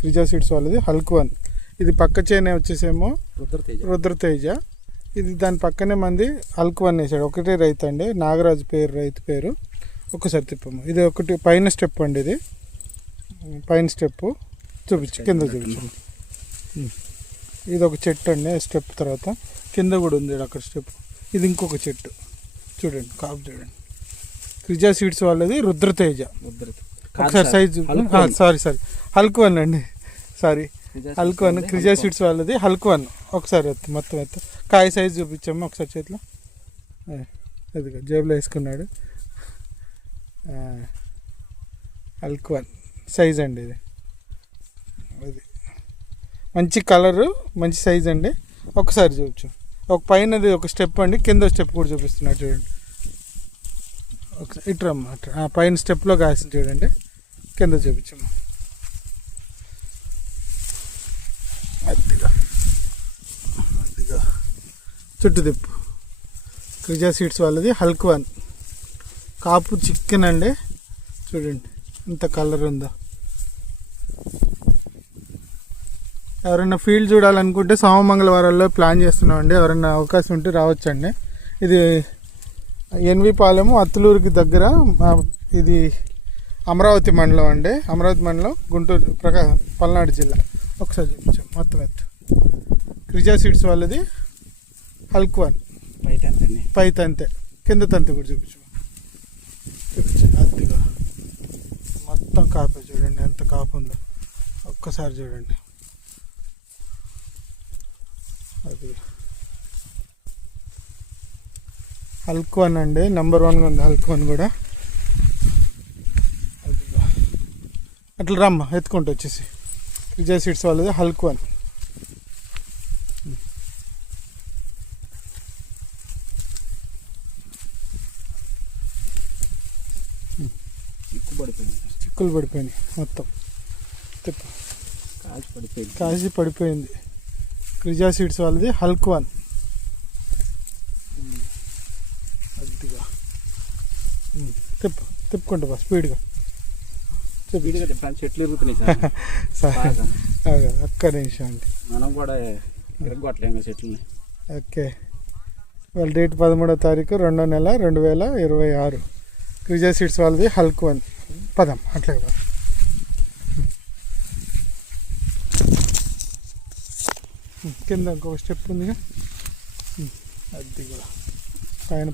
క్రిజా seeds వాళ్ళది Hulk 1. ఇది పక్క చేనే వచ్చేసేమో రుద్రతేజ. ఇది దాని పక్కనే మంది హల్క్ 1 వేసాడు. ఒకటే రైతు అండి, నాగరాజు రైతు పేరు. ఒక్కసారి తిప్పము. ఇది ఒకటి పైన స్టెప్ అండి, ఇది పైన స్టెప్ చూపించు, కింద చూపించండి. ఇది ఒక చెట్టు అండి, స్టెప్ తర్వాత కింద కూడా ఉంది అక్కడ స్టెప్. ఇది ఇంకొక చెట్టు చూడండి, కాపు చూడండి. క్రిజా సీడ్స్ వాళ్ళది రుద్రతేజ. ఒకసారి సైజు సారీ హల్క్ 1 అండి, సారీ హల్క్ 1. క్రిజా సీడ్స్ వాళ్ళది హల్క్ 1. ఒకసారి మొత్తం కాయ సైజు చూపించాము ఒకసారి చేతిలో. అది జేబులో వేసుకున్నాడు. హల్క్ 1 సైజ్ అండి ఇది. అది మంచి కలరు, మంచి సైజ్ అండి. ఒకసారి చూపించు. ఒక పైనది ఒక స్టెప్ అండి, కింద స్టెప్ కూడా చూపిస్తున్నాడు చూడండి. ఒకసారి ఇట్రమ్మా, పైన స్టెప్లో కాసింది చూడండి, కింద చూపించమ్మా. అదిగా చుట్టు తిప్పు. క్రిజా సీడ్స్ వాళ్ళది హల్క్ 1. కాపు చికెన్ అండి, చూడండి ఎంత కలర్ ఉందో. ఎవరైనా ఫీల్డ్ చూడాలనుకుంటే సోమమంగళవారాల్లో ప్లాన్ చేస్తున్నామండి. ఎవరైనా అవకాశం ఉంటే రావచ్చండి. ఇది ఎన్వి పాలెము అత్తులూరుకి దగ్గర. ఇది అమరావతి మండలం అండి, అమరావతి మండలం, గుంటూరు పల్నాడు జిల్లా. ఒకసారి చూపించాం మొత్తం క్రిజా సీడ్స్ వాళ్ళది హల్క్ 1. పై తంతే, కింద తంతి కూడా చూపించాం. అదిగా మొత్తం కాపే చూడండి, ఎంత కాపు ఉందో ఒక్కసారి చూడండి. అది హల్క్ 1 అండి, నెంబర్ 1 ఉంది హల్క్ 1 కూడా. అదిగా అట్లా రమ్మ ఎత్తుకుంటూ వచ్చేసి. క్రిజా సీడ్స్ వాళ్ళది హల్క్ 1. చిక్కులు పడిపోయినాయి మొత్తం, కాసి పడిపోయింది. క్రిజా సీడ్స్ వాళ్ళది హల్క్ 1. అదిగా తిప్పుకుంటా బా స్పీడ్గా. చెట్లు ఒక్క నిమిషం అండి, మనం కూడా చెట్లు. ఓకే, వాళ్ళ డేట్ 13వ తారీఖు 2వ నెల 2026. క్రిజా సీడ్స్ వాళ్ళది హల్క్ 1. పదం అట్లాగే పదం. కింద ఇంకొక స్టెప్ ఉందిగా, అది కూడా పైన